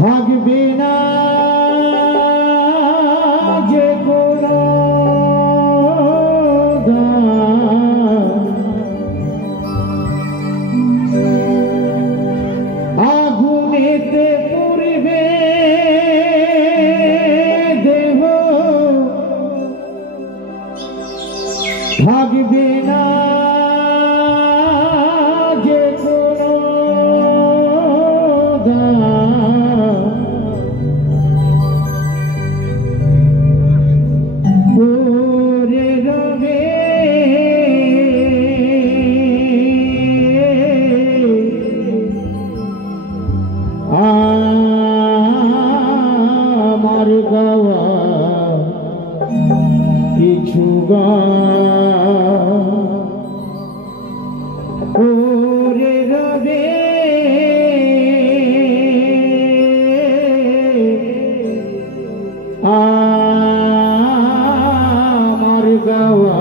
থাকবে না যে কোনো আগুনেতে পুড়বে দেহ, থাকবে না যে কোনো পরে রবে আমার গাওয়া কিছু গান পরে রবে আমার গাওয়া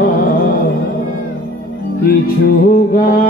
কিছু গান।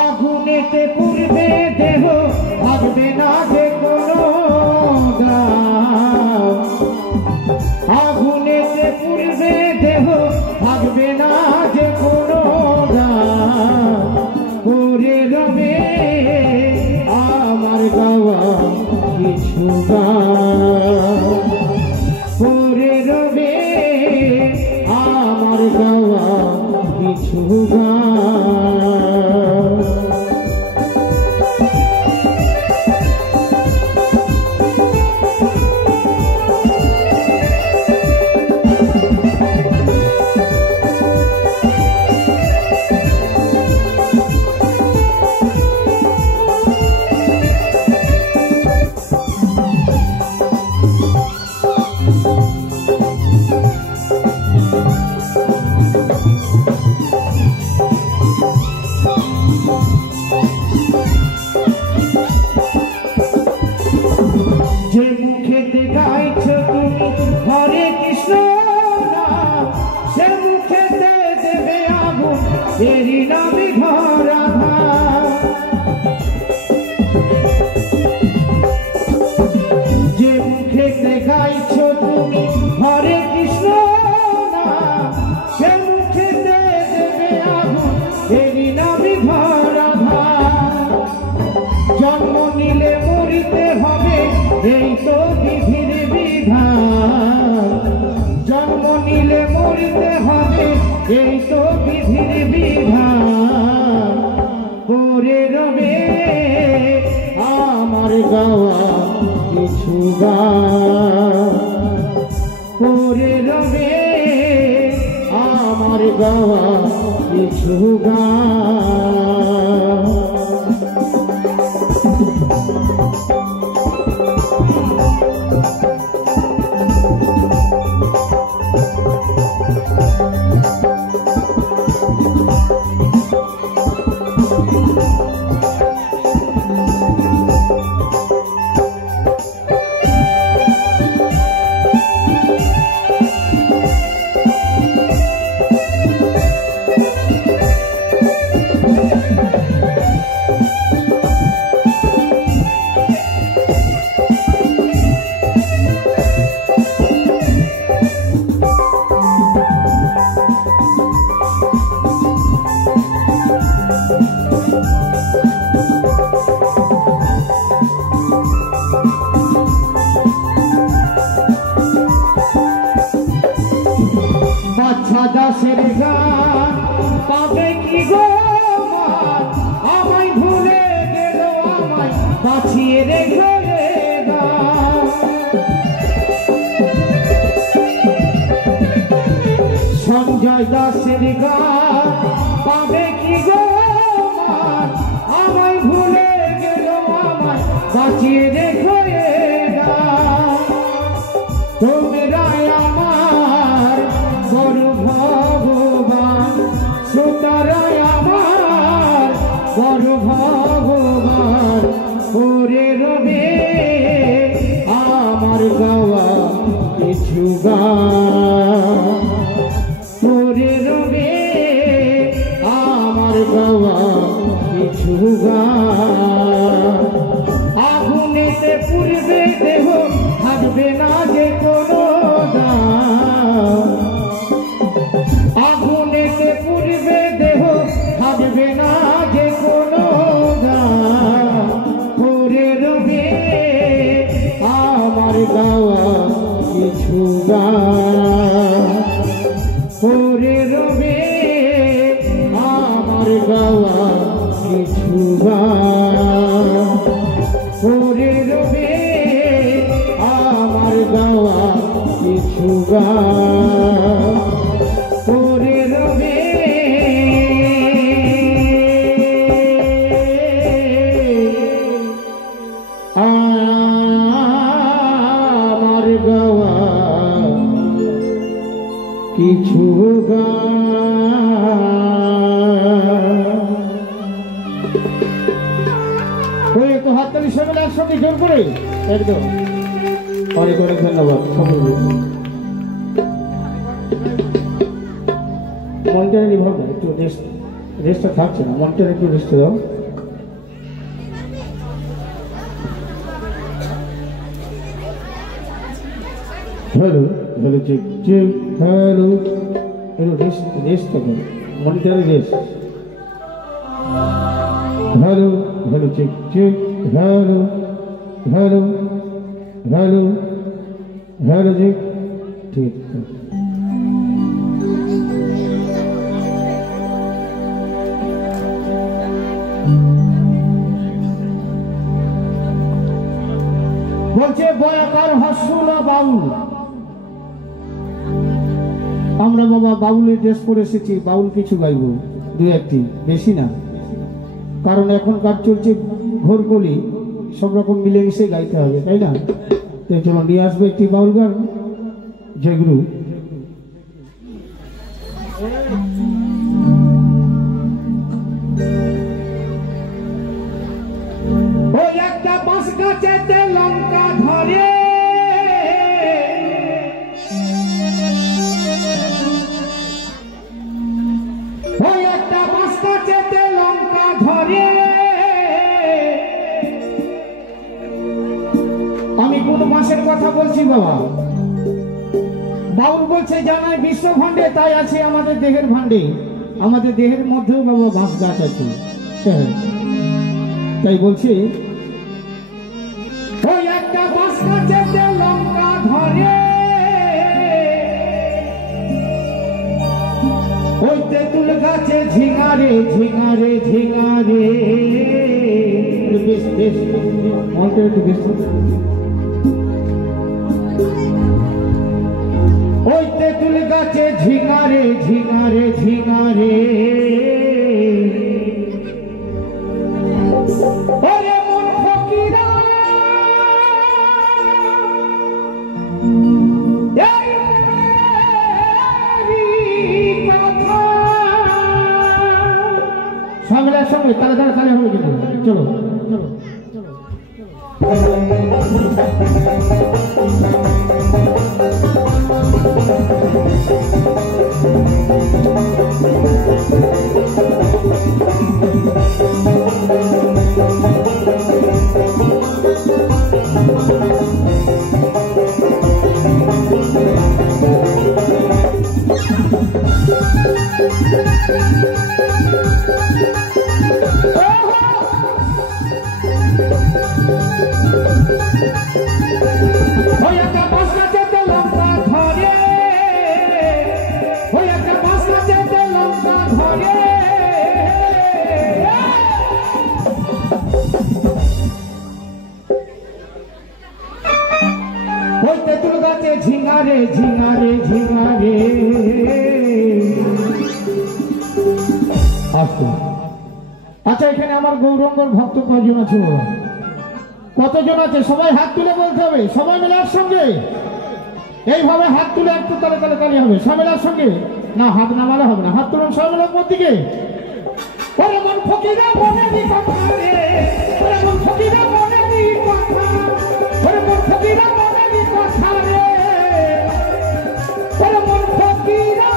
আগুনেতে পুড়বে দেহ, থাকবে না যে কোনো গান। আগুনেতে পুড়বে দেহ, থাকবে না যে কোনো গান। পরে রবে আমার গাওয়া কিছু গান, পরে রবে আমার গাওয়া কিছু গান। যে মুখেতে গাইছো তুমি হরে কৃষ্ণ নাম, সে মুখেতে দেবে আগুন, এরই নামে ঘর আধার। যে মুখেতে গাইছো তুমি হরে কৃষ্ণ নাম, সে মুখেতে দেবে আগুন, এরই নামে ঘর আধার। জন্ম নিলে মরিতে হবে, এই তো বিধির বিধান। জন্ম নিলে মরিতে হবে, এই তো বিধির বিধান। পরে রবে আমার গাওয়া কিছু গান, পরে রবে আমার গাওয়া কিছু গান। গান সঞ্জয় দাসের গান পাবে কি গো মান আমায় ভুলে গেল আমায় বাঁচিয়ে রেখো এ গান তোমরা আমার বড় ভগবান শ্রোতারাই আমার বড় ভগবান ওরে রবে আমার গাওয়া কিছু গান ওরে রবে আমার গাওয়া কিছু গান আগুনেতে পুড়বে দেহ থাকবে না যে কোনো দাম আগুনেতে পুড়বে দেহ থাকবে না যে কোনো দাম ওরে রবে আমার গাওয়া কিছু গান ওরে রবে আমার গাওয়া কিছু গান ওরে রবে আমার গাওয়া কিছু গান ওরে রবে আমার গাওয়া কিছু ওই একটু হাততালি সকলে একসঙ্গে জোর করে একদম অনেক অনেক ধন্যবাদ সকলকে মনটা নিভাব একটু রেস্টটা থাকছে না মনটা একটু রেস্ট দাও hello hello check check hello hello rest থাকবে মনিটারে rest hello hello check check hello hello hello hello check ঠিক বলছে বয়াকার হাসুলা বাউল আমরা বাবা বাউলের ড্রেস পরে এসেছি বাউল কিছু গাইব দু একটি বেশি না কারণ এখনকার চলছে ঘোরকলি সব রকম মিলেমিশে গাইতে হবে তাই না তো চলো নিয়ে আসবে একটি বাউল গান জয়গুরু ওই একটা বাঁশ গাছেতে লঙ্কা ধরে ওই একটা বাঁশ গাছেতে লঙ্কা ধরে আমি কোন মাসের কথা বলছি বাবা বাউল বলছে জানাই বিশ্ব ভান্ডে তাই আছে আমাদের দেহের ভান্ডে আমাদের দেহের মধ্যেও বাবা বাঁশ গাছ আছে তাই বলছি ওই একটা বাঁশ গাছেতে লঙ্কা ধরে ওই তেঁতুল গাছে ঝিঙারে ঝিঙারে ঝিঙারে বেশ বেশ মনটা একটু বেশ ওই তেঁতুল গাছে ঝিঙারে ঝিঙারে ঝিঙারে ওরে মন ফকিরা সঙ্গে সঙ্গে তালে তালে তালে হবে কিন্তু চলো চলো Oh! ওই তেঁতুল গাছে ঝিঙারে ঝিঙারে ঝিঙারে। আচ্ছা, এখানে আমার গৌরঙ্গর ভক্ত কজন আছে? কতজন আছে? সবাই হাত তুলে বলতে হবে, সবাই মিলে একসঙ্গে এইভাবে হাত তুলে একটু তালে তালে তালে হবে। সবাই মিলে একসঙ্গে, না হাত নামালে হবে না, হাত তুলুন সবাই মিলে উপর দিকে। ওরে মন ফকিরা মনেরই কথা রে, ওরে মন ফকিরা মনেরই কথা, ওরে মন ফকিরা মনেরই কথা রে, ওরে মন ফকিরা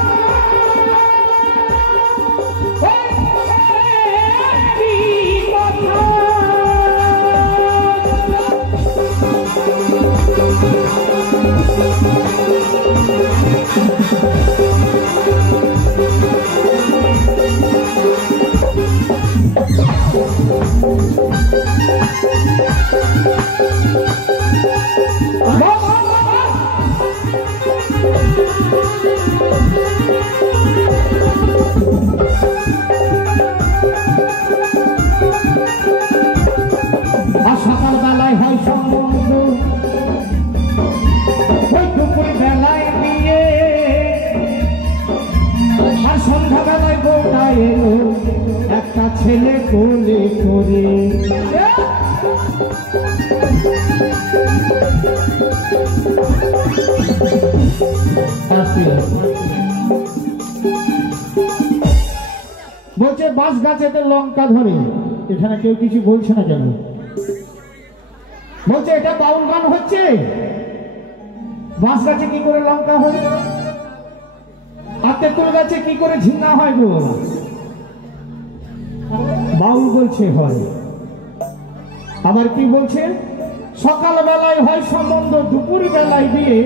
সকাল বেলায় হয় সম্বন্ধ, ওই দুপুর বেলায় বিয়ে, আর সন্ধ্যা বেলায় বউটা এলো একটা ছেলে কোলে করে। বলছে বাঁশ গাছেতে লঙ্কা ধরে, এখানে কেউ কিছু বলছে না কেন? বলছে এটা বাউল গান হচ্ছে। বাঁশ গাছে কি করে লঙ্কা হয়, আর তেঁতুল গাছে কি করে ঝিঙ্গা হয় গো? বাউল বলছে হয়। আবার কি বলছে? সকাল বেলায় হয় সম্বন্ধ, দুপুর বেলায় বিয়ে,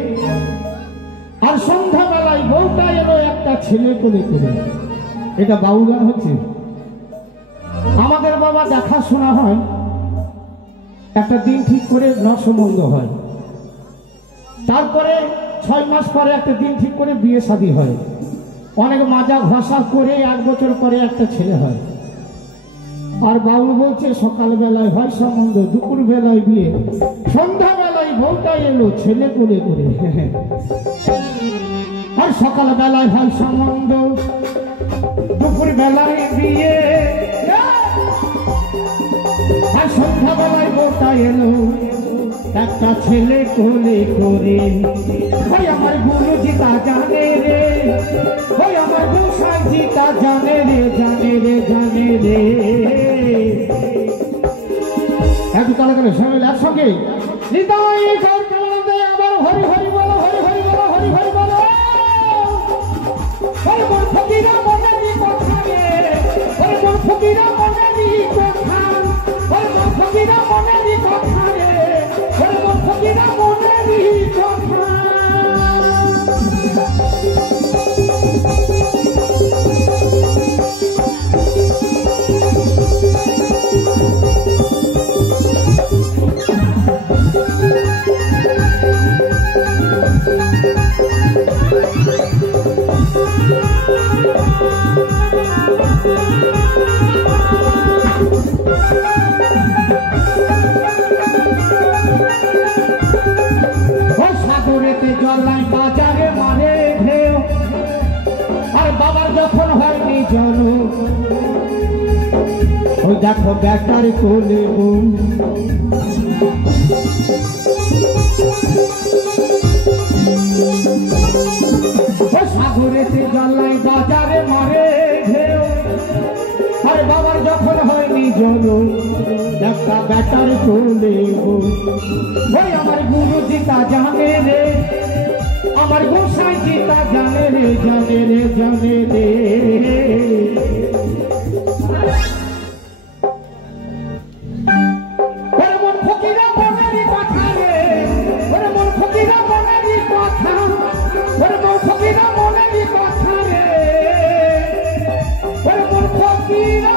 আর সন্ধ্যা বেলায় বউটা এলো একটা ছেলে কোলে করে। এটা বাউল গান হচ্ছে? আমাদের বাবা দেখাশোনা হয়, একটা দিন ঠিক করে সম্বন্ধ হয়, তারপরে 6 মাস পরে একটা দিন ঠিক করে বিয়ে শাদী হয়, অনেক মাজা ঘষা করে 1 বছর পরে একটা ছেলে হয়। আর বাউল বলছে সকাল বেলায় হয় সম্বন্ধ, দুপুর বেলায় বিয়ে, সন্ধ্যা বেলায় বউটা এলো ছেলে কোলে করে। আর সকাল বেলায় হয় সম্বন্ধ, দুপুর বেলায় বিয়ে, আর সন্ধ্যা বেলায় বউটা এলো একটা ছেলে কোলে করে। ওই আমার গুরুজি তা জানে রে, ওই আমার গোসাইজি তা জানে রে, জানে রে, জানে রে। একটু তালা করে সবাই একসঙ্গে হৃদয় আবার হরি হরি বলো, হরি হরি বলো, হরি হরি বলো। ওরে মন ফকিরা মনেরই কথা রে, ওরে মন ফকিরা মনেরই কথা, ওরে মন ফকিরা মনেরই কথা রে, ওরে মন ফকিরা মনেরই কথা। সাগরেতে জলাই বাজারে মারে ঢেউ, আর বাবার যখন হয়নি জল, ওই দেখো বেটার কোলে বউ। সাগরেতে জলাই বাজারে মারে ঢেউ, আর বাবার যখন হয়নি জল, একটা বেটার কোলে বউ। ওই আমার গুরুজি তা জানে রে, আমার গোসাইজি তা জানে রে, জানে রে, জানে রে। ওরে মন ফকিরা মনেরই কথা রে, ওরে মন ফকিরা মনেরই কথা, ওরে মন ফকিরা মনেরই কথা রে, ওরে মন ফকিরা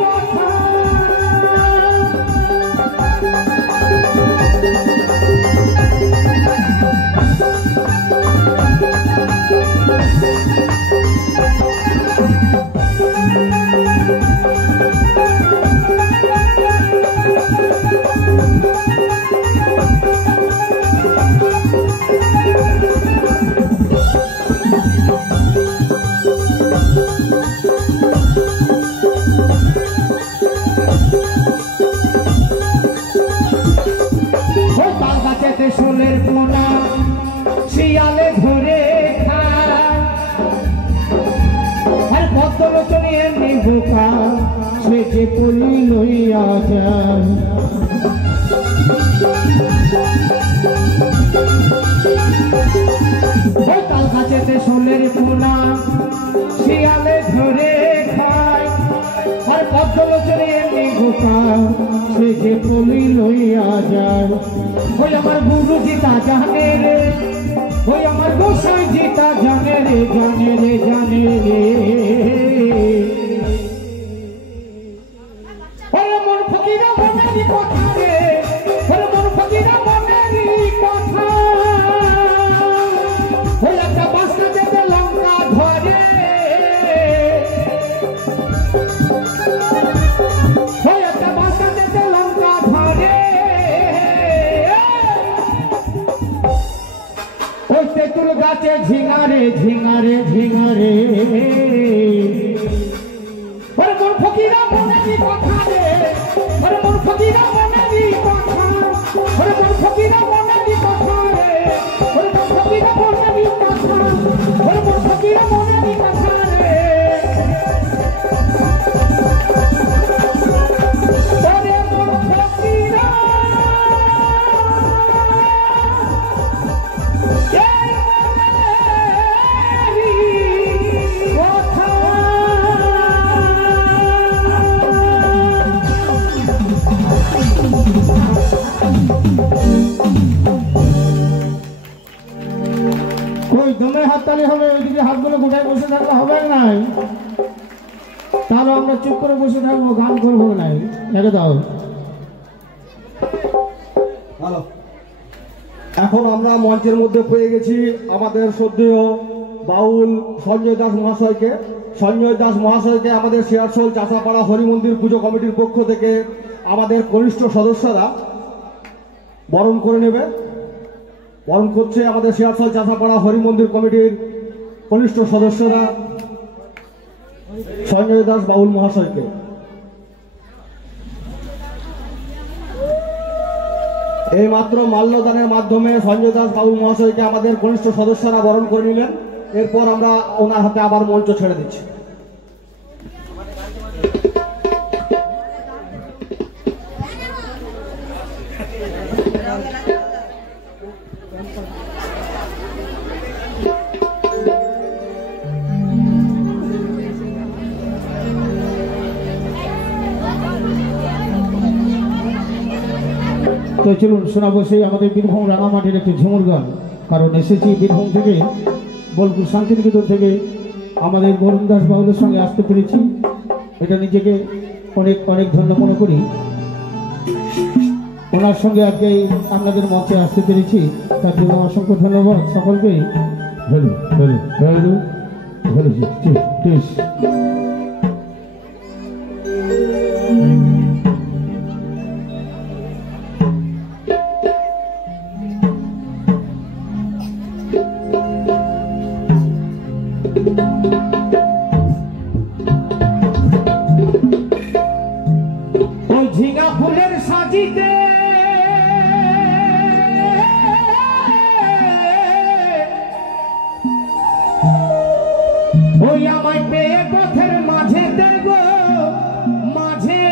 কথা। তাল গাছেতে শোলের পোনা শিয়ালে ধরে খায় আর পদ্মলোচনী এমনি বোকা সে যে পলি লইয়া যায় তাল গাছেতে শোলের পোনা শিয়ালে ধরে খায় আর পদ্মলোচনী এমনি বোকা সে যে পলি লইয়া যায় ওই আমার গুরু জিতা জানে রে ওই আমার গোসাই জিতা জানে রে জানে রে জানে রে ওরে মন ফকিরা মনেরই কথা রে ওরে মন ফকিরা মনেরই কথা ওই একটা বাসনা যেতে লঙ্কা ধরে ওই একটা বাসনা যেতে লঙ্কা ধরে ওই তেঁতুল গাছে ঝিঙারে ঝিঙারে ঝিঙারে ওরে মন ফকিরা মনেরই কথা রে ওরে মন ফকিরা মনেরই কথা ওরে মন ফকিরা মনেরই কথা রে ওরে মন ফকিরা মনেরই কথা ওরে মন ফকিরা মনেরই কথা রে ওরে মন ফকিরা ওই দমে হাততালি হবে ওইদিকে হাতগুলো গোটায় বসে থাকলে হবে নাই তাহলে আমরা চুপ করে বসে থাকবো গান করবো নাই দেখে দাও ভালো এখন আমরা মঞ্চের মধ্যে পেয়ে গেছি আমাদের শ্রদ্ধেয় বাউল সঞ্জয় দাস মহাশয়কে আমাদের শেয়ারশোল চাষাপাড়া হরিমন্দির পুজো কমিটির পক্ষ থেকে আমাদের কনিষ্ঠ সদস্যরা বরণ করে নেবে বরণ করছে আমাদের শেয়ারশোল চাষাপাড়া হরিমন্দির কমিটির কনিষ্ঠ সদস্যরা সঞ্জয় দাস বাউল মহাশয়কে এই মাত্র মাল্যদানের মাধ্যমে সঞ্জয় দাস বাউল মহাশয়কে আমাদের কনিষ্ঠ সদস্যরা বরণ করে নিলেন এরপর আমরা ওনার হাতে আবার মঞ্চ ছেড়ে দিচ্ছি তো চলুন শোনাবো সেই আমাদের বীরভূম রাঙামাটির একটি ঝুমুর গান কারণ এসেছি বীরভূম থেকে বোলপুর শান্তিনিকেতন থেকে আমাদের বরুণ দাস বাউলের সঙ্গে আসতে পেরেছি এটা নিজেকে অনেক অনেক ধন্য মনে করি ওনার সঙ্গে আজকে আপনাদের মঞ্চে আসতে পেরেছি তার জন্য অসংখ্য ধন্যবাদ সকলকেই ওই ঝিঙা ফুলের সাজিতে ওই আমায় পেয়ে পথের মাঝে দেব মাঝে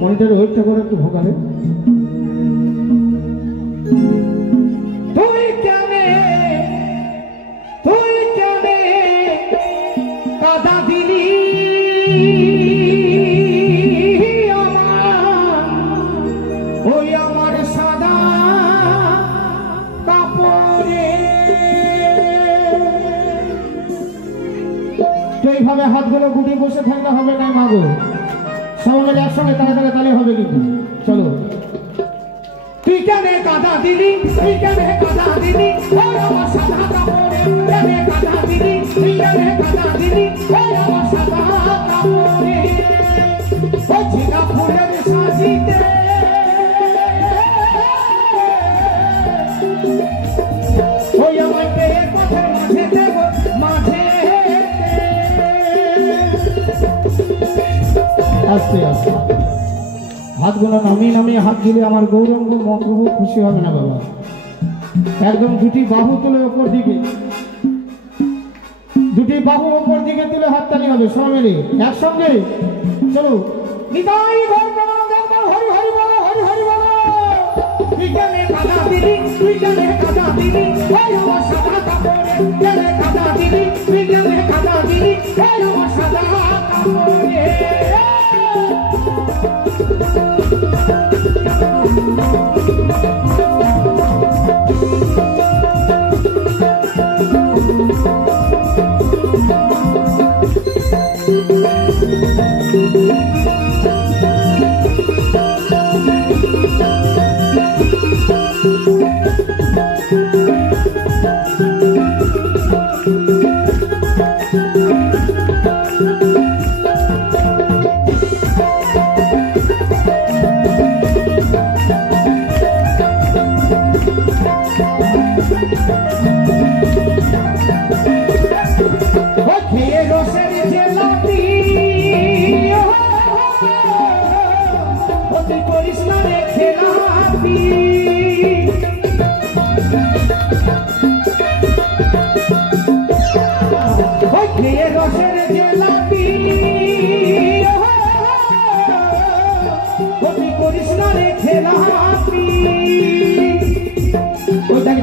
মনিটর ওয়েটটা করে একটু ভোকালে তুই কেনে কাদা দিলি ওই আমার সাদা কাপড়ে তো এইভাবে হাতগুলো গুটিয়ে বসে থাকলে হবে না মাগো সবাই মিলে একসঙ্গে তাড়াতাড়ি তালে হবে কিন্তু চলো তুই কেন কাদা দিলি ওই আমার সাদা কাপড়ে কেন কাদা দিলি তুই কেন কাদা দিলি ওই আমার সাদা কাপড়ে ওই ঝিঙা ফুলের সাজিতে ওই আমার পেয়ে পথের মাঝে দেব মাঝে আস্তে আস্তে হাতগুলো নামিয়ে নামিয়ে হাত দিলে আমার গৌরাঙ্গ মহাপ্রভু খুশি হবে না বাবা। একদম দুটি বাহু তুলে ওপর দিকে, দুটি বাহু ওপর দিকে তুলে হাততালি হবে সব মিলে একসঙ্গে। চলো নিতাই গৌর প্রেমানন্দ হরি হরি বলো, হরি হরি বলো। তুই কেনে কাদা দিলি, তুই কেনে কাদা দিলি, ওই আমার সাদা কাপড়ে কেনে কাদা দিলি, তুই কেনে কাদা দিলি, ওই আমার সাদা কাপড়ে।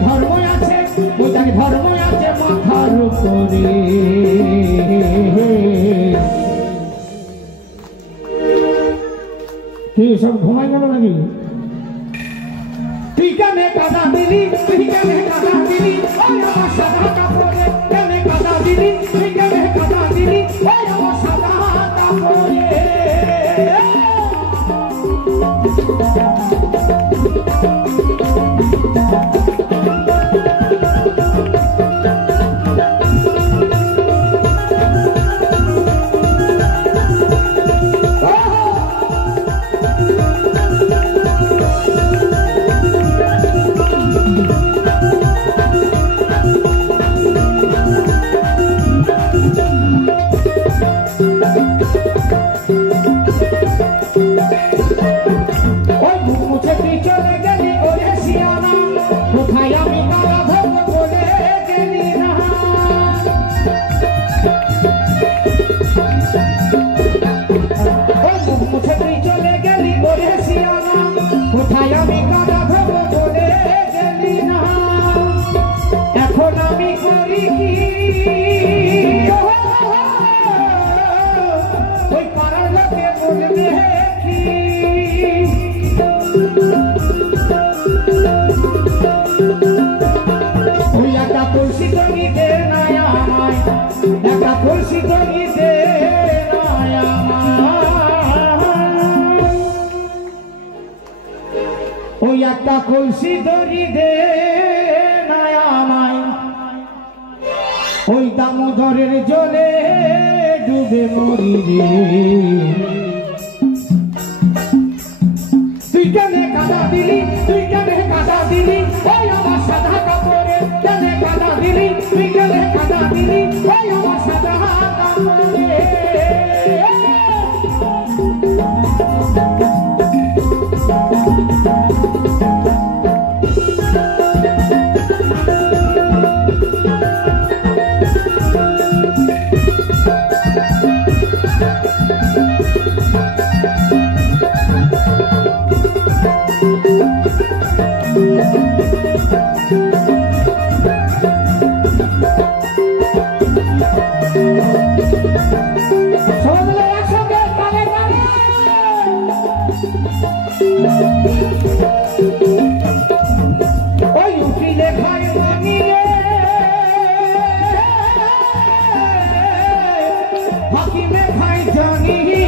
ধর্ম আছে, ধর্ম আছে মাথার উপরে। কি সব ঘুমাই গেল নাকি? তুই কেনে কাদা দিলি, তুই কেনে কাদা দিলি, ওই আমার সাদা কাপড়ে কেনে কাদা দিলি, তুই কেনে কাদা দিলি, ওই আমার সাদা কাপড়ে। একটা কলসি দড়ি দে নাই আমায়, ওই দামোদরের জলে ডুবে মরি রে। তুই কেনে কাদা দিলি, তুই কেনে কাদা দিলি, ওই আমার সাদা কাপড়ে কেনে কাদা দিলি, তুই কেনে কাদা দিলি, ওই আমার সাদা কাপড়ে। ওই উঠিলে খাই মানিয়ে হাকিমে খাই জানিয়ে,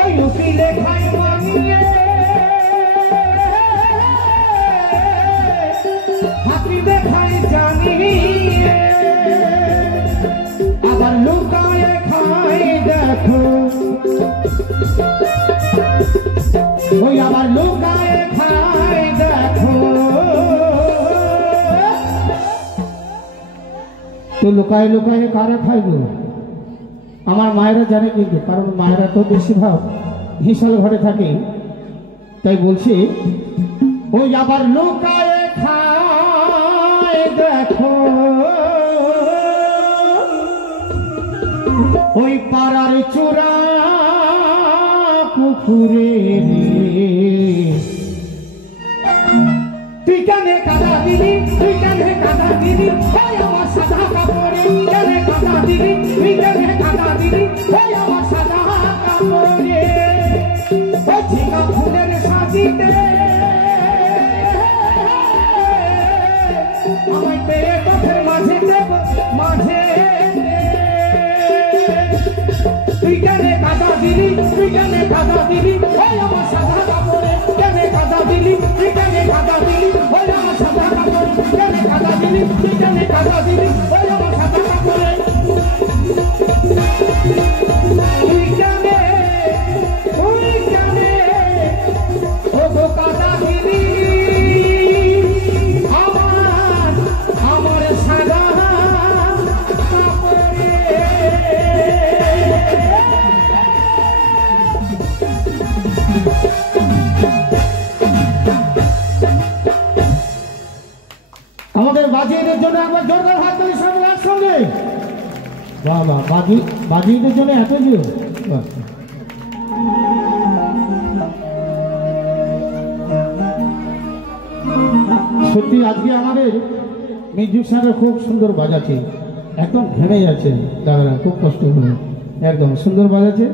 ওই উঠিলে খাই মানিয়ে হাকিমে খাই জানিয়ে, আবার লুকায়ে খাই দেখো, ওই আবার লুকায়ে খাই দেখো। তো লুকায় লুকায় কারা খাইল? আমার মায়েরা জানে কিন্তু, কারণ মায়েরা তো বেশিরভাগ হিসাল ঘরে থাকে। তাই বলছি, ওই আবার লুকায় খায় দেখো ওই পাড়ার চূড়া পুকুরে রে। তুই কানে কাদা দিলি, তুই কানে কাদা দিলি, ওই আমার সাদা কাপড়ে কানে কাদা দিলি, তুই কানে কাদা দিলি, ওই আমার সাদা কাপড়ে। ওই ঝিঙা ফুলের সাজিতে আমায় পেয়ে পথের মাঝে দেব মাঝে। তুই কানে কাদা দিলি, তুই কানে কাদা দিলি, ওই আমার সাদা কাপড়ে কানে কাদা দিলি, তুই কানে কাদা দিলি, ওই আমার সাদা কাপড়ে কানে কাদা দিলি, তুই কানে কাদা দিলি, ওই আমার সাদা কাপড়ে। তুই কানে ও গো কাদা দিলি আমার সাদা কাপড়ে। আমাদের বাজিদের জন্য একবার জোরদার হাত ধরে সবাই একসঙ্গে। বাবা, বাজিদের জন্য এত জোর। সত্যি আজকে আমাদের মিউজিক স্যার খুব সুন্দর বাজাচ্ছে, একদম ঘেমে যাচ্ছে দাদারা, খুব কষ্ট করে একদম সুন্দর বাজাচ্ছে।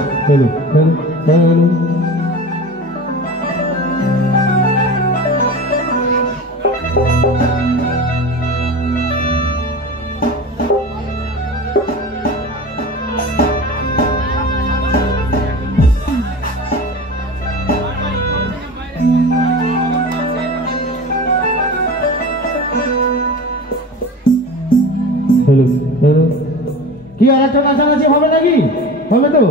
Hello, hello, hello, hello. কি আর একটা নাচানাচি হবে নাকি? হবে তো?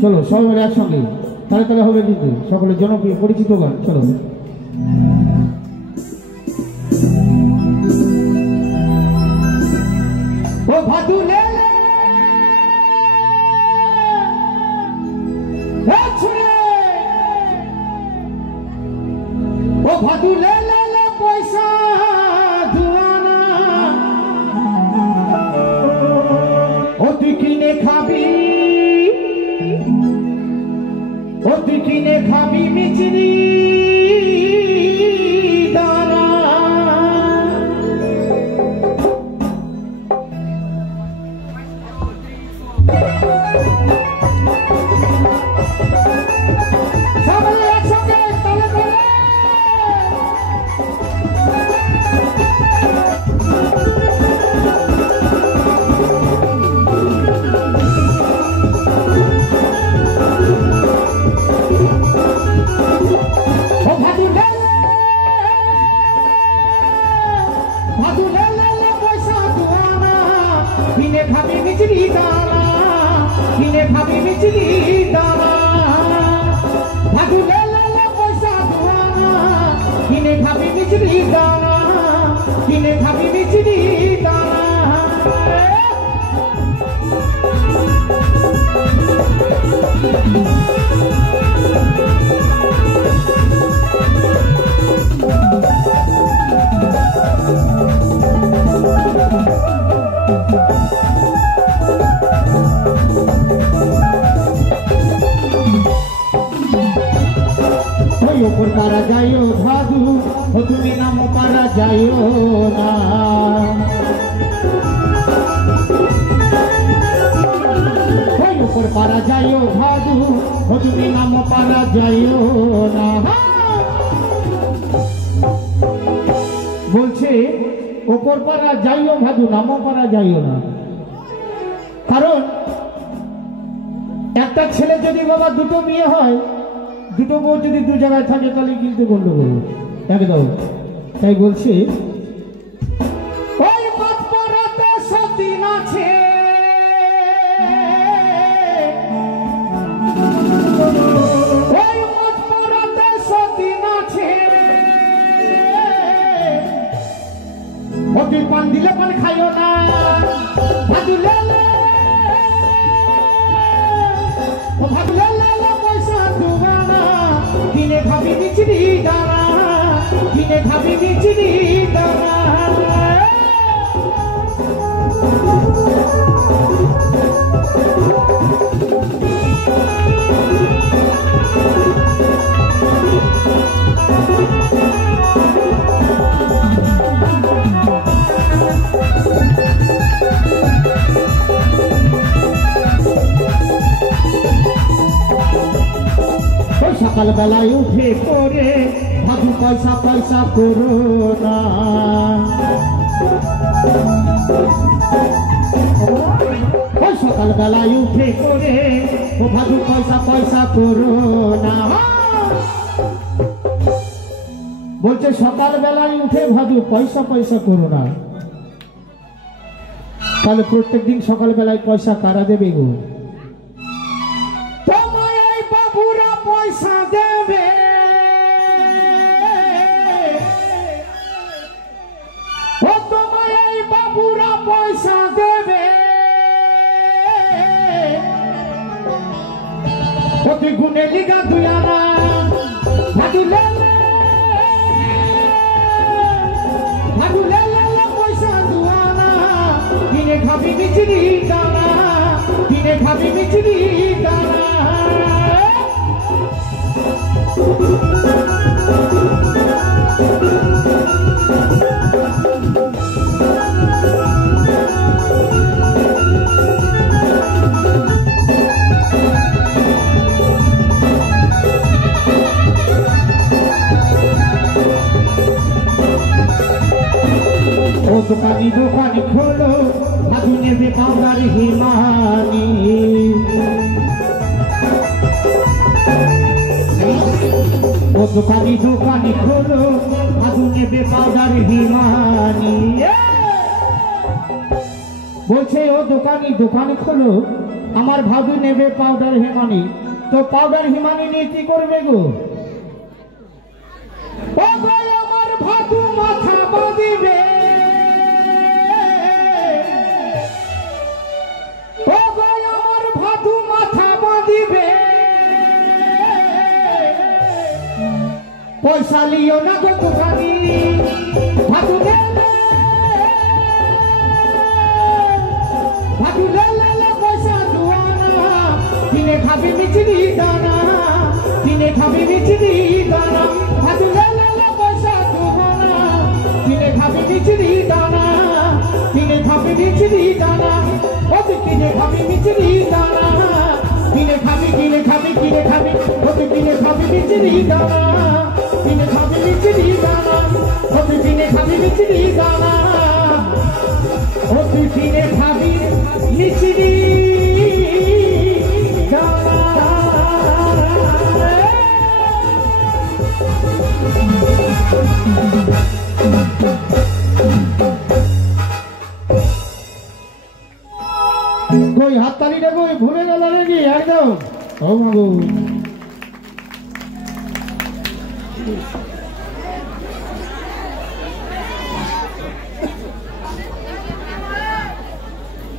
চলো সবাই মিলে একসঙ্গে তাহলে তাহলে হবে, কিন্তু সকলের জনপ্রিয় পরিচিত গান। চলো ও ভাদু লে ও ভাদু লে পয়সা দুয়ানা ও তুই কিনে খাবি, ও তুই কিনে খাবি মিচড়ি দানা। সবাই একসঙ্গে তালে তালে। কিনে খাবি মিচড়ি দানা, কিনে খাবি মিচড়ি দানা, ভাদু লে পয়সা দুয়ানা, কিনে খাবি মিচড়ি দানা, কিনে খাবি মিচড়ি দানা। ওপর পারা যাইও ভাদু, ও তুমি নাম পারা যাইও না। ওই ওপর পারা যাইও ভাদু ও তুমি নাম পারা যাইও না। বলছে ওপর পারা যাইও ভাদু নামও পারা যাইও না। কারণ একটা ছেলে যদি বাবা দুটো বিয়ে হয়, দুটো বউ যদি দু জায়গায় থাকে তাহলে কিন্তু গন্ডগোল একদম। তাই বলছি ওই পথ পরাতে সতীন আছে, ওই পথ পরাতে সতীন আছে, ওটি পান দিলে পান খাইও না, ভাদুলে পয়সা দুবা না, কিনে খাবি মিচড়ি দানা, কিনে খাবি মিচড়ি দানা। সকাল বেলায় উঠে করে ভাবু পয়সা পয়সা করো না, ওই সকাল বেলায় উঠে করে ও ভাবু পয়সা পয়সা করো না। বলছে সকাল বেলায় উঠে ভাবু পয়সা পয়সা করো না। তাহলে প্রত্যেক দিন সকাল বেলায় পয়সা কারা দেবে গো? পয়সা দেবে, ও তোমায় এই বাবুরা পয়সা দেবে, অতি গুণে লিগা দুই আনা, ভাদুলে পয়সা দুয়ানা, কিনে খাবি মিচড়ি দানা, কিনে খাবি মিচড়ি দানা। ও দোকানি দোকানি খোলো, ভাদু নেবে পাউডার হিমানি, ও দোকানি দোকানি খোলো, ভাদু নেবে পাউডার হিমানি। বলছে ও দোকানি দোকানি খোলো, আমার ভাদু নেবে পাউডার হিমানি। তো পাউডার হিমানি নিয়ে কি করবে গো? ও ভাই আমার ভাদু মাথা বাঁধিবে, ও ভাই আমার ভাদু মাথা বাঁধিবে, পয়সা লিও না গো দোকানি, ভাদুলে পয়সা দুয়ানা, কিনে খাবি মিচড়ি দানা, কিনে খাবি মিচড়ি দানা, ভাদুলে পয়সা দুয়ানা, কিনে খাবি মিচড়ি দানা, কিনে খাবি মিচড়ি দানা, ও তুই কিনে খাবি মিচড়ি দানা, কিনে খাবি কিনে খাবি কিনে খাবি, ও তুই কিনে খাবি মিচড়ি দানা, কিনে খাবি মিচড়ি দানা, ও তুই কিনে খাবি মিচড়ি দানা, ও তুই কিনে খাবি মিচড়ি দানা। কই হাততালিটা কই ভুলে গেল নাকি একদম? ও মাগো,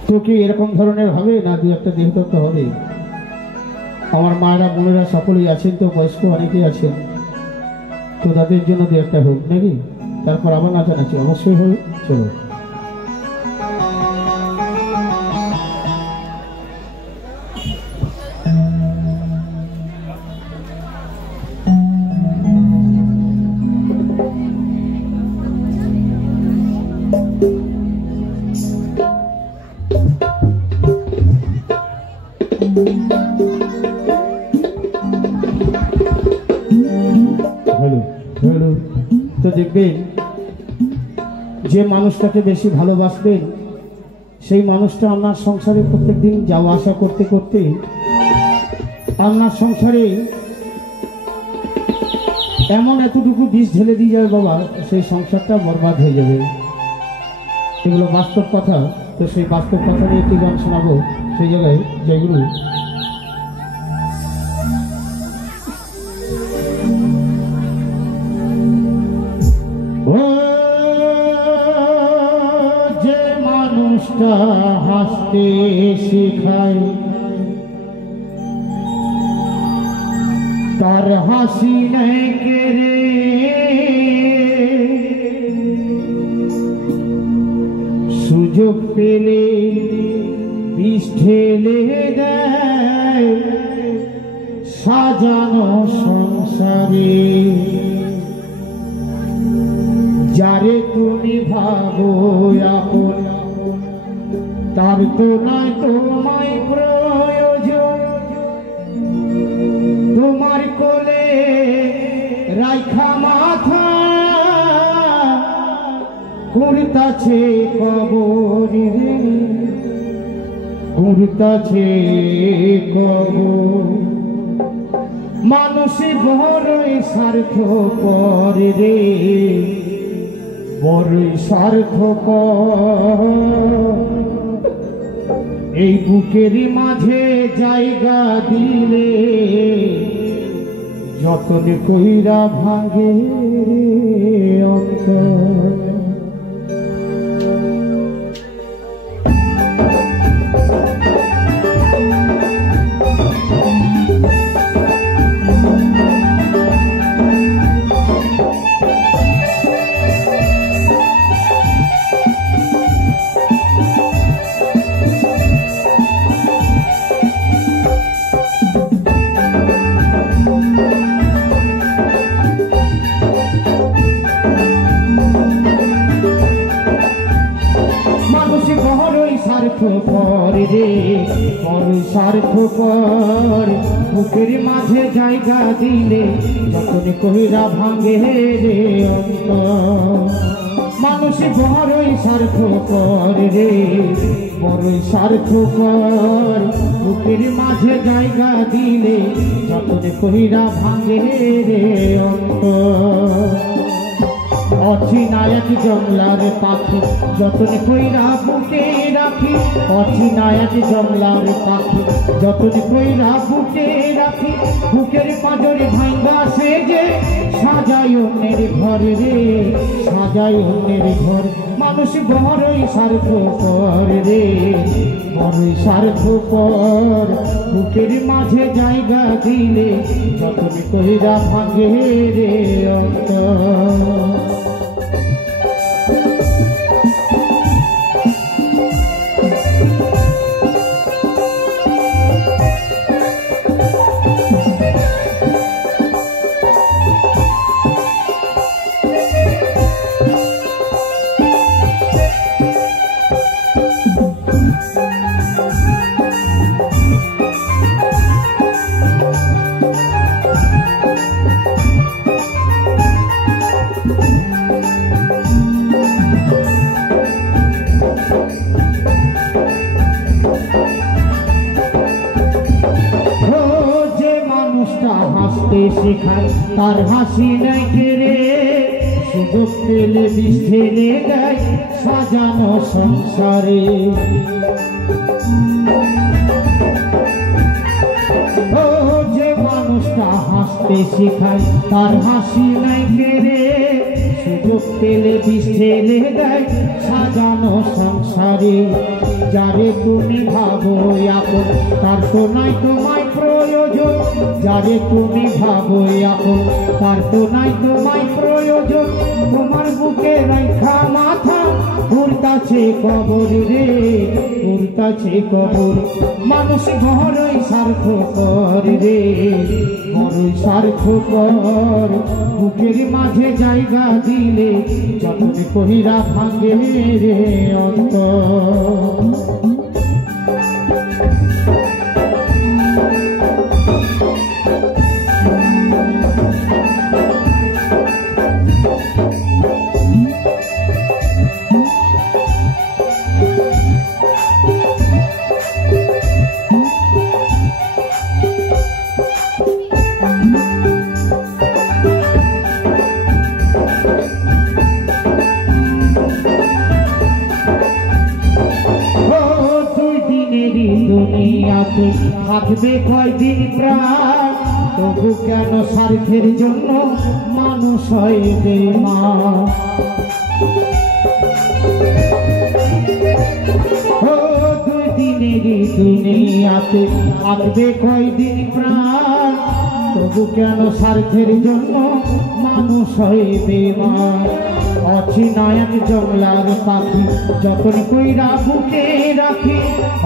তো কি এরকম ধরনের হবে না দু একটা দেহতত্ত্ব হবে? আমার মায়েরা বোনেরা সকলেই আছেন, তো বয়স্ক অনেকেই আছেন, তো তাদের জন্য দু একটা হোক নাকি? তারপর আবার নাচানাচি অবশ্যই হবে। চলো তো দেখবেন যে মানুষটাকে বেশি ভালোবাসবেন সেই মানুষটা আপনার সংসারে প্রত্যেকদিন যাওয়া আসা করতে করতে আপনার সংসারে এমন এতটুকু বিষ ঢেলে দিয়ে যাবে বাবা, সেই সংসারটা বরবাদ হয়ে যাবে। এগুলো বাস্তব কথা। তো সেই বাস্তব কথা নিয়ে একটি গান শোনাবো। সেই জায়গায় জয়গুরু। যে মানুষটা হাসতে শেখায় তার হাসি নেই কেড়ে, সুযোগ পেলে বিষ ঢেলে দেয় সাজানো সংসারে। যারে তুমি ভাবো আপন তার তো নয় তোমায় প্রয়োজন, তোমার কোলে রাইখা মাথা ঘুরতাছে কবর রে, ঘুরতাছে কবর। মানুষ বড়ই স্বার্থপর রে, বড়ই স্বার্থপর। এই বুকের মাঝে জায়গা দিলে যতন কইরা ভাঙে অন্তর। স্বার্থপর রে, বড় স্বার্থপর। বুকের মাঝে জায়গা দিলে যতন কইরা ভাঙে রে অন্তর। মানুষ বড়ই স্বার্থপর রে, বড়ই স্বার্থপর। বুকের মাঝে জায়গা দিলে যতন কইরা ভাঙে রে অন্তর। অচিনা এক জংলার পাখি যতন কইরা বুকে রাখি, অচিনা এক জংলার পাখি যতন কইরা বুকে রাখি। বুকের পাঁজরে ভাঙ্গা সেজে সাজাই অন্যের ঘর রে, সাজাই অন্যের ঘর। মানুষ বড়ই স্বার্থপর রে, বড়ই স্বার্থপর। বুকের মাঝে জায়গা দিলে যতন কইরা ভাঙে রে অন্তর। হাসতে শেখায় তার হাসি নাই কেড়ে, সুযোগ পেলে বিষ ঢেলে দেয় সাজানো সংসারে। ও যে মানুষটা হাসতে শেখায় তার হাসি নাই কেড়ে, সুযোগ পেলে বিষ ঢেলে দেয় সাজানো সংসারে। যারে তুমি ভাবো আপন তার তো নাই তোমায় প্রয়োজন, যারে তুমি ভাবো আপন তার তো নাই তোমায় প্রয়োজন। তোমার বুকে রাইখা মাথা ঘুরতাছে কবর রে, ঘুরতাছে কবর। মানুষ বড়ই স্বার্থপর রে, বড়ই স্বার্থপর। বুকের মাঝে জায়গা দিলে যতন কইরা ভাঙে রে অন্তর। দুনিয়াতে থাকবে কয়দিন প্রাণ, তবু কেন স্বার্থের জন্য মানুষ হয় বেঈমান। ও দুই দিনেরই দুনিয়াতে থাকবে কয়দিন প্রাণ, তবু কেন স্বার্থের জন্য মানুষ হয় বেঈমান। অচেনা এক জংলার পাখি যতন কইরা বুকে রাখি,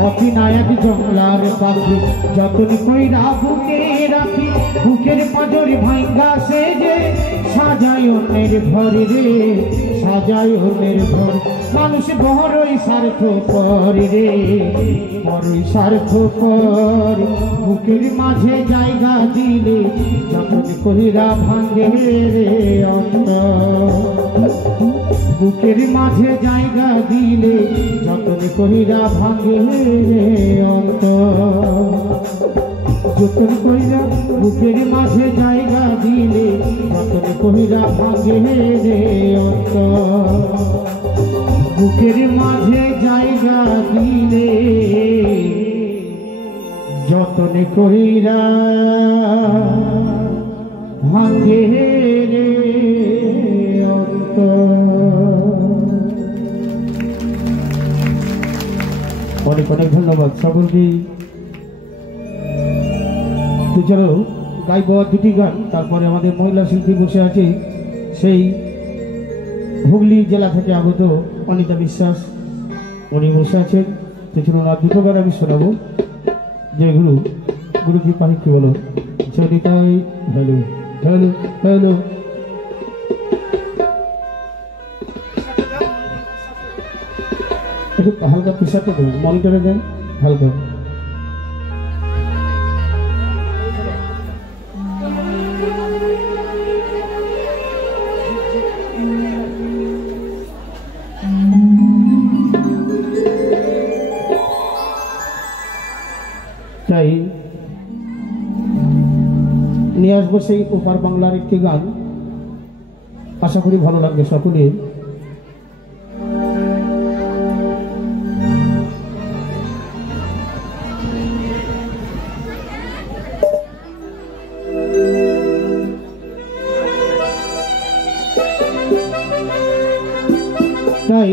অচেনা এক জংলার পাখি যতন কইরা বুকে রাখি, বুকের পাঁজর ভাঙ্গা সে যে সাজায় অন্যের ঘর রে, সাজায় অন্যের ঘর। মানুষ বড়ই স্বার্থপর রে, বড়ই স্বার্থপর। বুকের মাঝে জায়গা দিলে যতন কইরা ভাঙ্গে রে অন্তর, বুকের মাঝে জায়গা দিলে যতন কইরা ভাঙ্গে রে অন্তর, যতন কইরা বুকের মাঝে জায়গা দিলে যতন কইরা ভাঙ্গে রে অন্তর, বুকের মাঝে জায়গা দিলে যতন কইরা ভাঙ্গে রে অনেক অনেক ধন্যবাদ সকলকে। তো চলো গাইব দুটি গান, তারপরে আমাদের মহিলা শিল্পী বসে আছে, সেই হুগলি জেলা থেকে আগত অনিতা বিশ্বাস, উনি বসে আছেন। তো চলুন আর দুটো গান আমি শোনাবো। জয় গুরু, গুরু কি পাহি কি বলো, চলিতাই হ্যালো হ্যালো হ্যালো। একটু হালকা প্রেশারটা দেবেন, মনিটরে দেন হালকা। তাই নিয়ে আসবো সেই ওপার বাংলার একটি গান, আশা করি ভালো লাগবে সকলের। তাই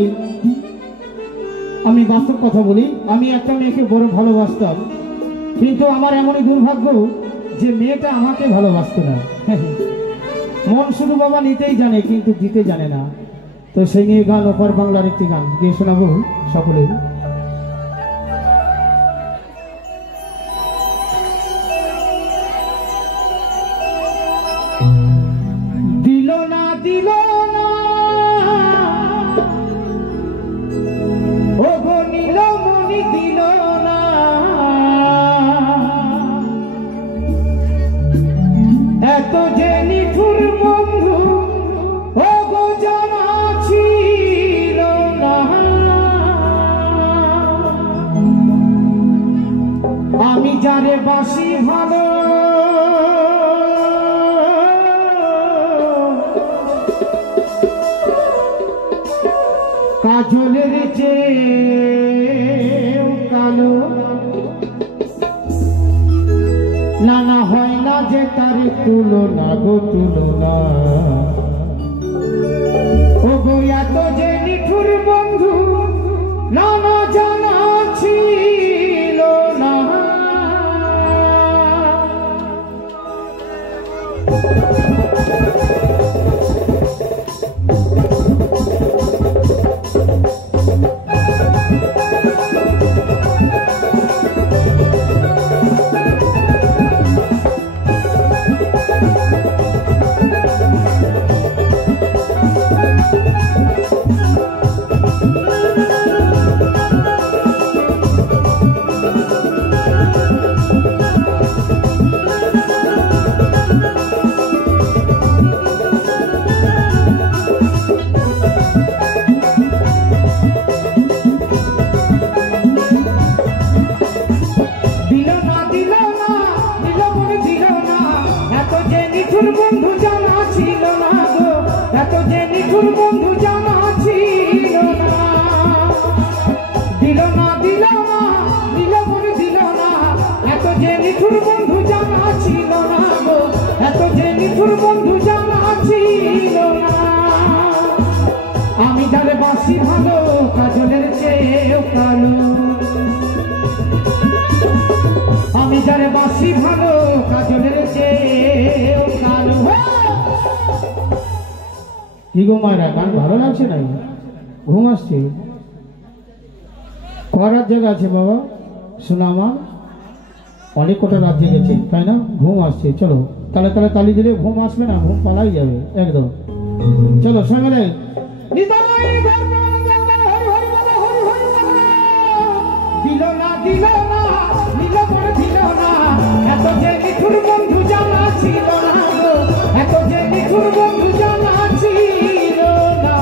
আমি বাস্তব কথা বলি, আমি একটা মেয়েকে বড় ভালোবাসতাম, কিন্তু আমার এমনই দুর্ভাগ্য যে মেয়েটা আমাকে ভালোবাসতো না। মন শুধু বাবা নিতেই জানে কিন্তু দিতে জানে না। তো সেই নিয়ে গান, ওপার বাংলার একটি গান গিয়ে শোনাবো সকলের। দিল না দিল না ও গো নীলমণি, দিল না এত যে নিঠুর বন্ধু, ও গো জানা ছিল না। আমি যারে বাসি ভালো, কাজলের চেয়েও কালো, নানা হয় না যে তার তুলনা গো তুলনা। ও গো এত যে নিঠুর বন্ধু, নানা জানা ছিল না। বন্ধু জানা ছিল না গো, এত যে নিঠুর বন্ধু জানা ছিল না। দিল না দিল না, দিল বলে নিঠুর বন্ধু জানা ছিল না গো, এত যে নিঠুর বন্ধু জানা ছিল না। আমি যারে বাসি ভালো কাজলের চেয়েও কালো, আমি যারে বাসি ভালো কাজলের চেয়েও কালো। কি গো মায়েরা, গান ভালো লাগছে না? ঘুম আসছে? করার জায়গা আছে বাবা? শোনা আমার অনেক কটা রাত জেগেছে তাই না? ঘুম আসছে, চলো তালে তালে তালি দিলে ঘুম আসবে না, ঘুম পালাই যাবে একদম। চলো সঙ্গে দিল না দিল না দিল করে দিল না, এত যে নিঠুর বন্ধু জানা ছিল না গো, এত যে নিঠুর বন্ধু জানা ছিল না।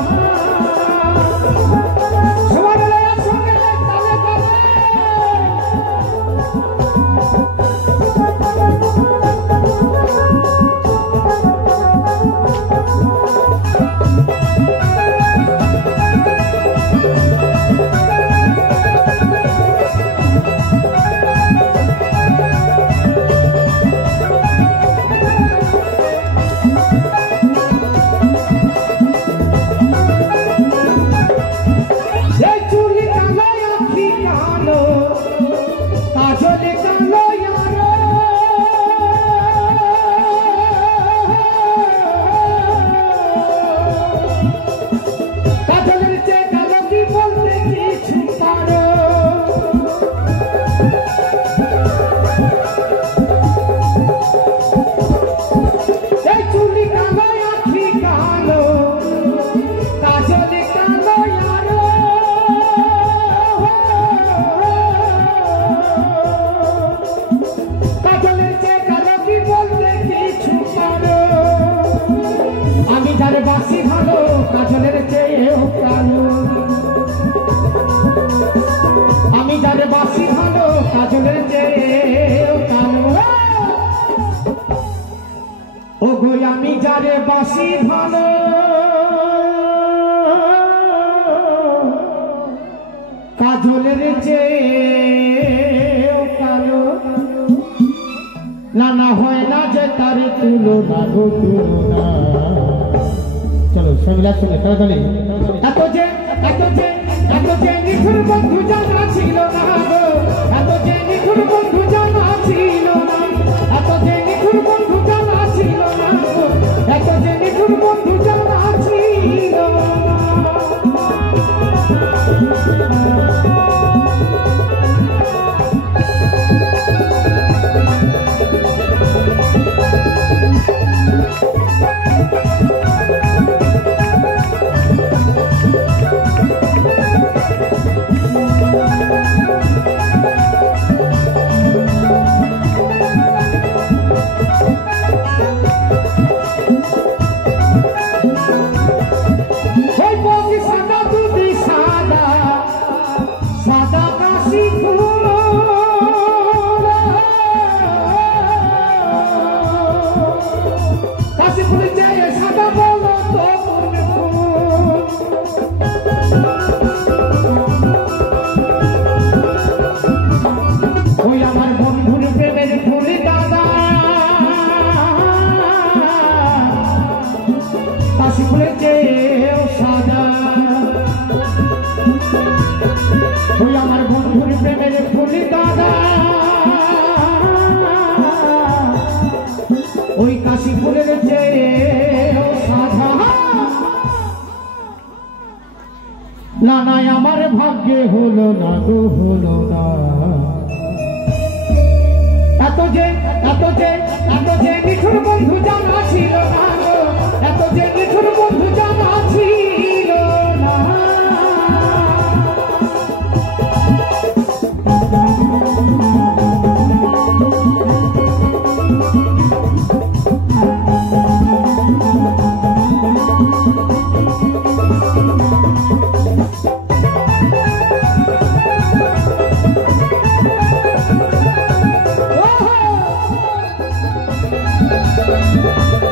সবার সঙ্গে তালে তালে বাসি ভালো কাজলের চেয়েও কালো, আমি যারে বাসি ভালো কাজলের চেয়েও কালো। ও গো আমি যারে বাসি ভালো কাজলের চেয়েও কালো, না না হয় না যে তার তুলনা গো তুলনা। চলো সঙ্গে সঙ্গে তাড়াতাড়ি। এত যে নিঠুর বন্ধু জানা ছিল না গো, এত যে নিঠুর বন্ধু জানা ছিল না, এত যে নিঠুর বন্ধু জানা ছিল না গো, এত যে নিঠুর বন্ধু জানা ছিল না। আমার বন্ধুর প্রেমের ফুলি দাদা, ওই কাশি ফুলের চেয়েও সাদা। না না আমার ভাগ্যে হলো না তো হলো না, এত যে নিঠুর বন্ধু জানা ছিল না, এত যে নিঠুর বন্ধু জানা ছিল না। Oh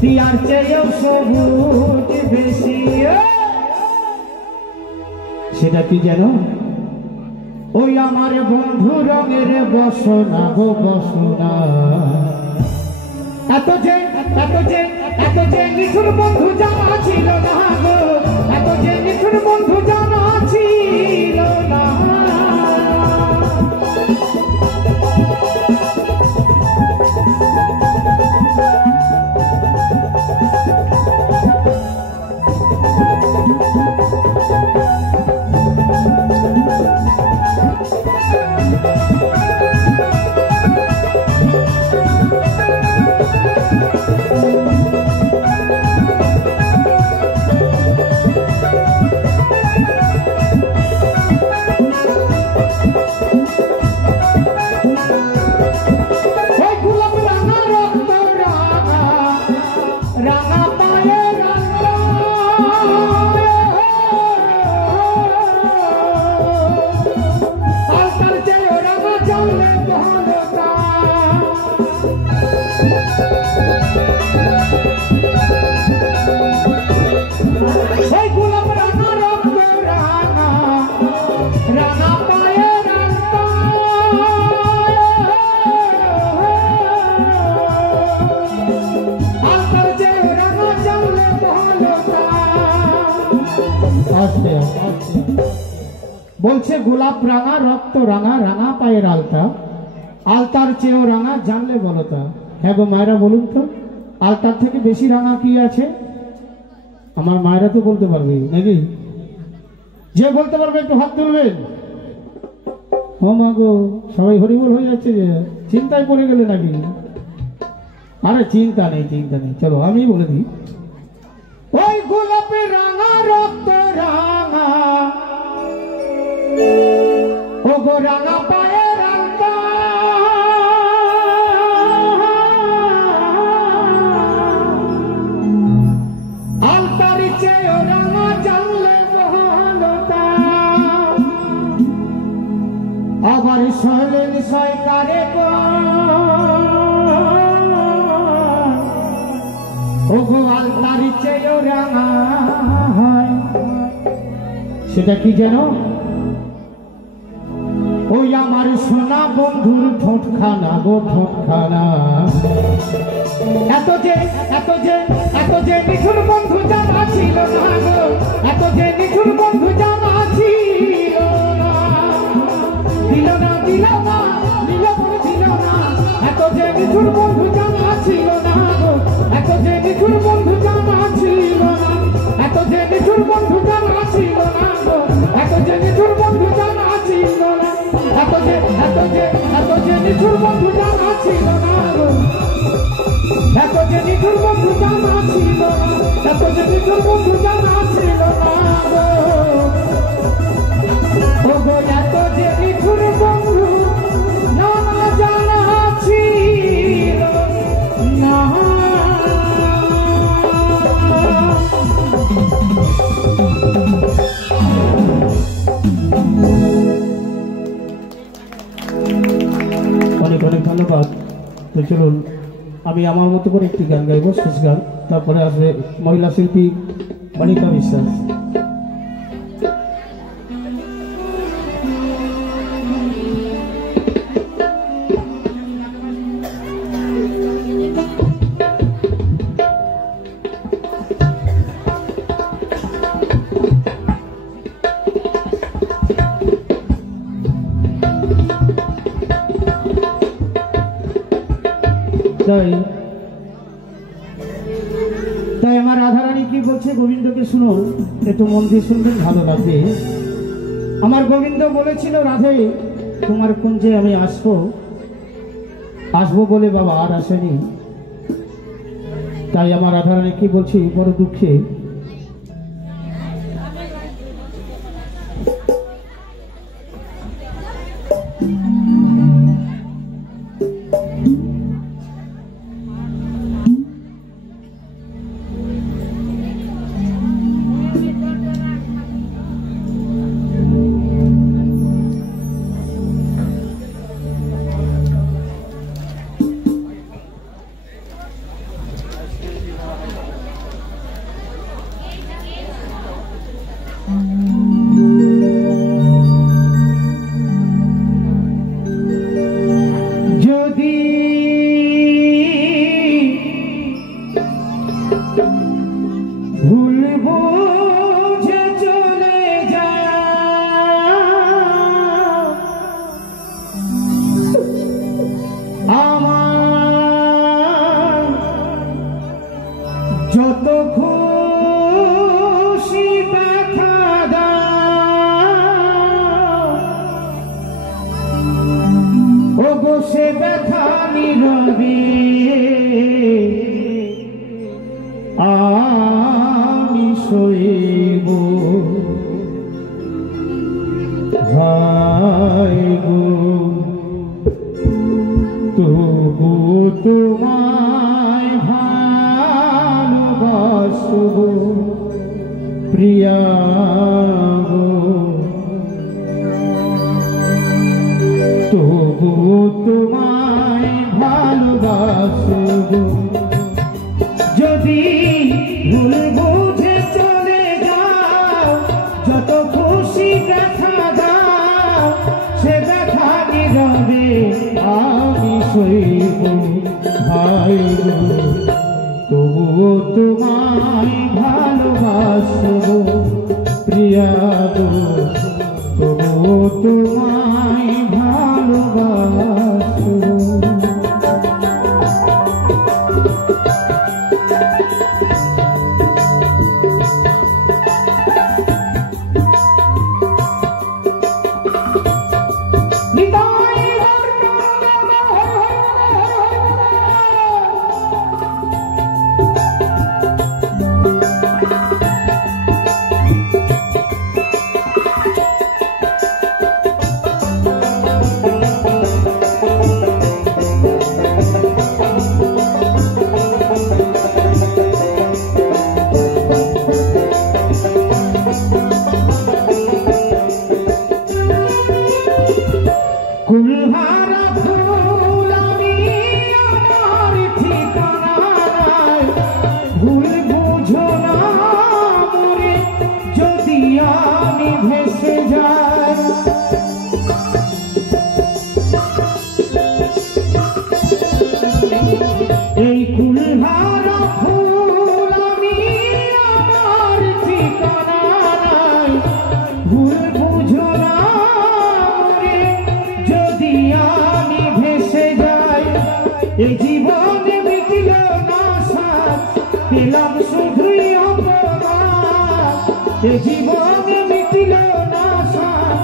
পিয়ার চেয়েও সবুজ বেশি। সেটা কি জানো? ওই আমার বন্ধু রঙের বসনা গো বসনা। এত যে নিঠুর বন্ধু জানা ছিল না গো, এত যে নিঠুর বন্ধু জানা ছিল না। বলছে গোলাপ রাঙা রক্ত রাঙা রাঙা পায়ের আলতা, আলতার চেয়েও রাঙা জানলে বলো তা। হ্যাঁ গো মায়েরা বলুন তো, আলতার থেকে বেশি রাঙা কি আছে? আমার মায়েরা তো বলতে পারবে নাকি? যে বলতে পারবে একটু হাত তুলবেন। ও মা গো, সবাই হরিবল হয়ে যাচ্ছে যে, চিন্তায় পড়ে গেলে নাকি? আরে চিন্তা নেই, চলো আমি বলে দিই। ওই গোলাপের রাঙা রক্ত রাঙা, ও গো রাঙা পায়ের আলতা, আলতার চেয়েও রাঙা জানলে বহলতা। আবার সহলেন সরকারে গো, ও গো আলতার চেয়েও রাঙা হয়। সেটা কি জানো? ওই আমার সোনা বন্ধুর ঠোঁটখানা গো ঠোঁটখানা। এত যে নিঠুর বন্ধু জানা ছিল না গো, এত যে নিঠুর বন্ধু জানা ছিল না। দিল না এত যে নিঠুর বন্ধু জানা ছিল না গো, এত যে নিঠুর বন্ধু জানা ছিল না, এত যে নিঠুর বন্ধু জানা ছিল না গো, এত যে নিঠুর বন্ধু জানা ছিল না, এত যে নিঠুর বন্ধু জানা ছিল না গো, এত যে নিঠুর বন্ধু জানা ছিল না, এত যে নিঠুর বন্ধু জানা ছিল না গো। ও গো এত যে নিঠুর বন্ধু জানা ছিল না। অনেক ধন্যবাদ। তো চলুন আমি আমার মতো করে একটি গান গাইব, শেষ গান। তারপরে আসবে মহিলা শিল্পী বালিকা বিশ্বাস। তাই আমার রাধারানী কি বলছে গোবিন্দকে শুনুন, একটু মন দিয়ে শুনবেন, ভালো লাগবে। আমার গোবিন্দ বলেছিল, রাধে তোমার কুঞ্জে আমি আসবো বলে বাবা আর আসেনি। তাই আমার রাধারানী কি বলছি বড় দুঃখে, যত খুশি ব্যথা দাও ও গো সে ব্যথা নীরবে আমি সইব ভাই গো তবু তোমায় ভালোবাসব প্রিয়া গো তবু তোমায় ভালোবাসব যদি ভুল বুঝে চলে যাও যত খুশি ব্যথা দাও সে ব্যথা নীরবে আমি সইব ভাই গো তবুও তোমায় ভালোবাসব প্রিয়া গো তবুও তোমায় ভালোবাসব কুলহারা ফুল আমি আমার ঠিকানা নাই ভুল বুঝো না মরে যদি আমি ভেসে যাই এই কুলহারা ফুল আমি আমার ঠিকানা নাই ভুল বুঝো না আমি ভেসে যাই এই জীবনে মিটিল না সাথ পেলাম শুধুই অপমান এই জীবনে মিটিল না সাথ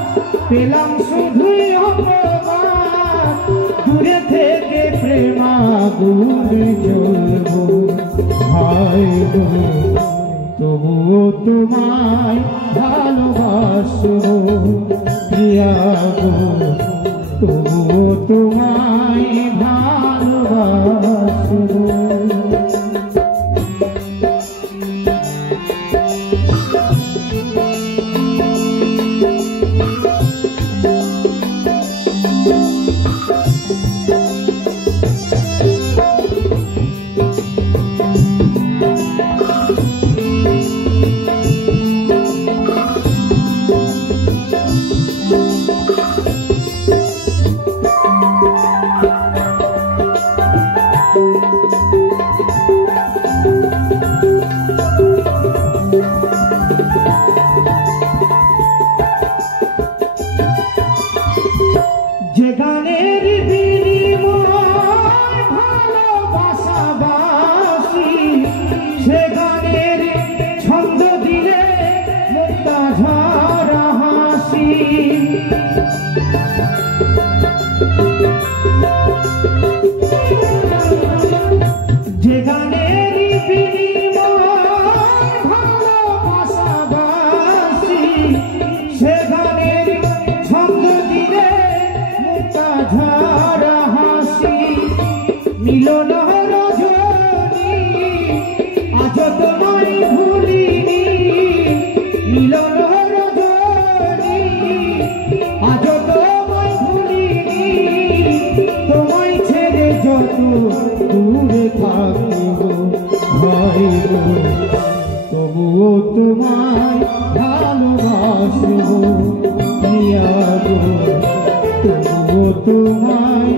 পেলাম শুধুই অপমান দূরে থেকে প্রেমাগুনে জ্বলবো ভাই গো তবুও তোমায় ভালোবাসবো প্রিয়া গো তবুও তোমায় ভালোবাসব যে গানের বিনিময় ভালোবাসাবাসি সে গানের ছন্দ দিলে মুক্তা ঝরা হাসি যে গানের বিনিময় ভালোবাসাবাসি সে গানের ছন্দ দিলে ঝরা হাসি মিলন রজনী আজ তোমায় ভুলিনি মিলন রজনী আজ তোমায় ভুলিনি তোমায় ছেড়ে যত দূরে থাকিব ভাই গো তবুও তোমায় ভালোবাসব প্রিয়া গো তবুও তোমায়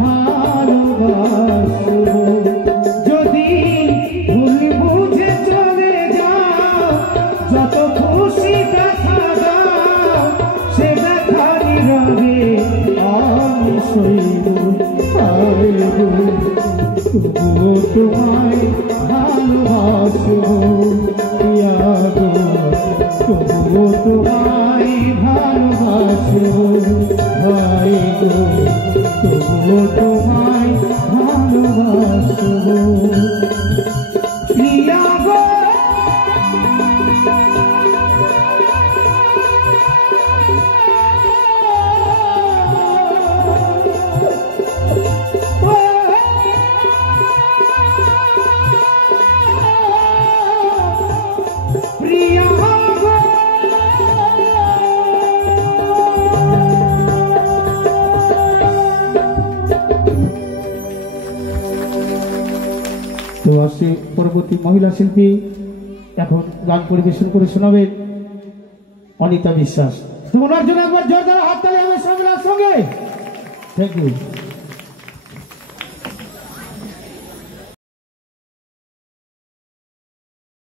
ভালোবাসব যদি ভুল বুঝে চলে যাও যত খুশি ব্যথা দাও সে ব্যথা নীরবে আমি সইব তবুও তোমায় ভালোবাসব আসছে পরবর্তী মহিলা শিল্পী, এখন গান পরিবেশন করে শোনাবেন অনিতা বিশ্বাস। তো ওনার জন্য একবার জোরদার হাততালি হবে সঙ্গে। Thank you.